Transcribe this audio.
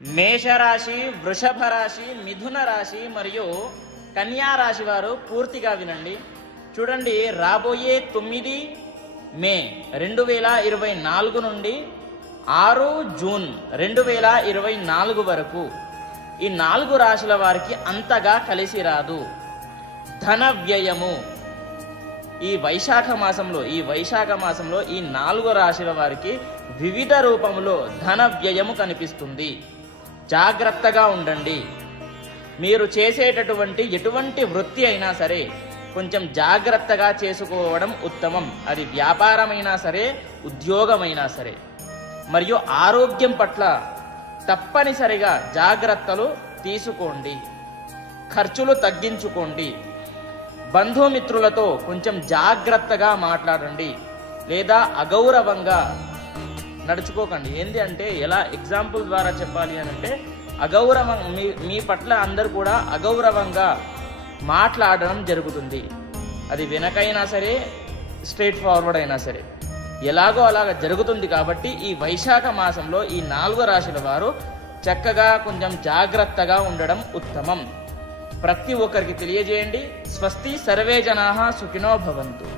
మేషరాశి, వృషభ రాశి, మిథున రాశి మరియు కన్యా రాశి వారు పూర్తిగా వినండి. చూడండి, రాబోయే 9 మే 2024 నుండి 6 జూన్ 2024 వరకు ఈ 4 రాశుల వారికి అంతగా కలిసి రాదు. ధన వ్యయము ఈ వైశాఖ మాసంలో ఈ 4 రాశుల వారికి వివిధ రూపంలో ధన వ్యయము కనిపిస్తుంది. జాగ్రత్తగా ఉండండి. మీరు చేసేటటువంటి ఎటువంటి వృత్తి అయినా సరే కొంచెం జాగ్రత్తగా చేసుకోవడం ఉత్తమం. అది వ్యాపారమైనా సరే, ఉద్యోగమైనా సరే. మరియు ఆరోగ్యం పట్ల తప్పనిసరిగా జాగ్రత్తలు తీసుకోండి. ఖర్చులు తగ్గించుకోండి. బంధుమిత్రులతో కొంచెం జాగ్రత్తగా మాట్లాడండి, లేదా అగౌరవంగా నడుచుకోకండి. ఏంటి అంటే, ఎలా ఎగ్జాంపుల్ ద్వారా చెప్పాలి అని అంటే, అగౌరవం మీ పట్ల అందరు కూడా అగౌరవంగా మాట్లాడడం జరుగుతుంది. అది వెనకైనా సరే, స్ట్రైట్ ఫార్వర్డ్ అయినా సరే, ఎలాగో అలాగ జరుగుతుంది. కాబట్టి ఈ వైశాఖ మాసంలో ఈ 4 రాశుల వారు చక్కగా కొంచెం జాగ్రత్తగా ఉండడం ఉత్తమం. ప్రతి ఒక్కరికి తెలియజేయండి. స్వస్తి, సర్వే జనాః సుఖినో భవంతు.